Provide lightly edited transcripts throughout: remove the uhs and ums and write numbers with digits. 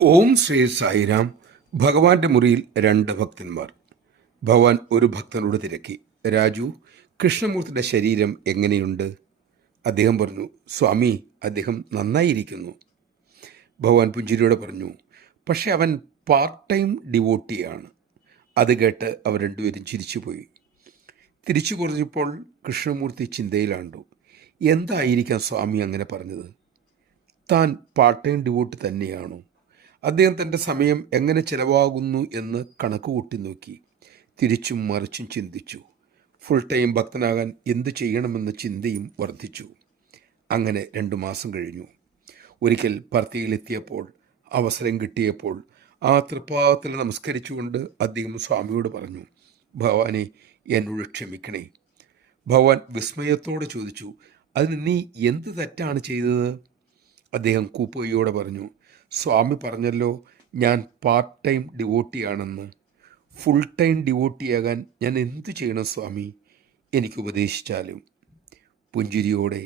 ഓം ശ്രീ സായിരാം. ഭഗവാന്റെ മുറിയിൽ രണ്ട് ഭക്തന്മാർ. ഭഗവാൻ ഒരു ഭക്തനോട് തിരക്കി, രാജു, കൃഷ്ണമൂർത്തിയുടെ ശരീരം എങ്ങനെയുണ്ട്? അദ്ദേഹം പറഞ്ഞു, സ്വാമി, അദ്ദേഹം നന്നായിരിക്കുന്നു. ഭഗവാൻ പുഞ്ചിരിയോടെ പറഞ്ഞു, പക്ഷെ അവൻ പാർട്ട് ടൈം ഡിവോട്ടിയാണ്. അത് കേട്ട് അവർ രണ്ടുപേരും ചിരിച്ചുപോയി. തിരിച്ചു കുറഞ്ഞപ്പോൾ കൃഷ്ണമൂർത്തി ചിന്തയിലാണ്ടു. എന്തായിരിക്കാം സ്വാമി അങ്ങനെ പറഞ്ഞത്? താൻ പാർട്ട് ടൈം ഡിവോട്ടി തന്നെയാണോ? അദ്ദേഹം തൻ്റെ സമയം എങ്ങനെ ചിലവാകുന്നു എന്ന് കണക്കുകൂട്ടി നോക്കി. തിരിച്ചും മറിച്ചും ചിന്തിച്ചു. ഫുൾ ടൈം ഭക്തനാകാൻ എന്തു ചെയ്യണമെന്ന ചിന്തയും വർദ്ധിച്ചു. അങ്ങനെ 2 മാസം കഴിഞ്ഞു. ഒരിക്കൽ പർത്തിയിലെത്തിയപ്പോൾ, അവസരം കിട്ടിയപ്പോൾ ആ തൃപ്പാദത്തിൽ നമസ്കരിച്ചുകൊണ്ട് അദ്ദേഹം സ്വാമിയോട് പറഞ്ഞു, ഭഗവാനെ, എന്നോട് ക്ഷമിക്കണേ. ഭഗവാൻ വിസ്മയത്തോടെ ചോദിച്ചു, അതിന് നീ എന്ത് തെറ്റാണ് ചെയ്തത്? അദ്ദേഹം കൂപ്പുകയോടെ പറഞ്ഞു, സ്വാമി പറഞ്ഞല്ലോ ഞാൻ പാർട്ട് ടൈം ഡിവോട്ടിയാണെന്ന്. ഫുൾ ടൈം ഡിവോട്ടിയാകാൻ ഞാൻ എന്തു ചെയ്യണം സ്വാമി? എനിക്ക് ഉപദേശിച്ചാലും. പുഞ്ചിരിയോടെ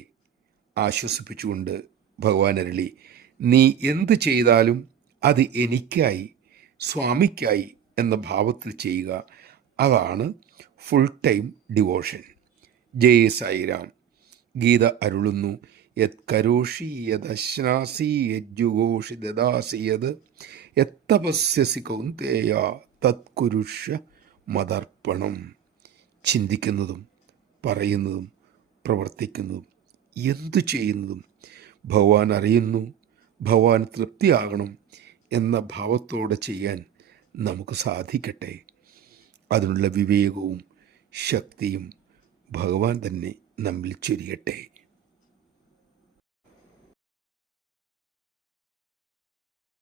ആശ്വസിപ്പിച്ചുകൊണ്ട് ഭഗവാൻ അരുളി, നീ എന്ത് ചെയ്താലും അത് എനിക്കായി, സ്വാമിക്കായി എന്ന ഭാവത്തിൽ ചെയ്യുക. അതാണ് ഫുൾ ടൈം ഡിവോഷൻ. ജയ് സായിരാം. ഗീത അരുളുന്നു, യത് കരോഷി യദശ്നാസി യജ്ജുഘോഷി ദദാസി യത് യത്തപസ്യസി കൗന്ദേയ തത്കുരുഷ മതർപ്പണം. ചിന്തിക്കുന്നതും പറയുന്നതും പ്രവർത്തിക്കുന്നതും എന്തു ചെയ്യുന്നതും ഭഗവാൻ അറിയുന്നു, ഭഗവാൻ തൃപ്തിയാകണം എന്ന ഭാവത്തോടെ ചെയ്യാൻ നമുക്ക് സാധിക്കട്ടെ. അതിനുള്ള വിവേകവും ശക്തിയും ഭഗവാൻ തന്നെ നമ്മിൽ ചൊരിയട്ടെ.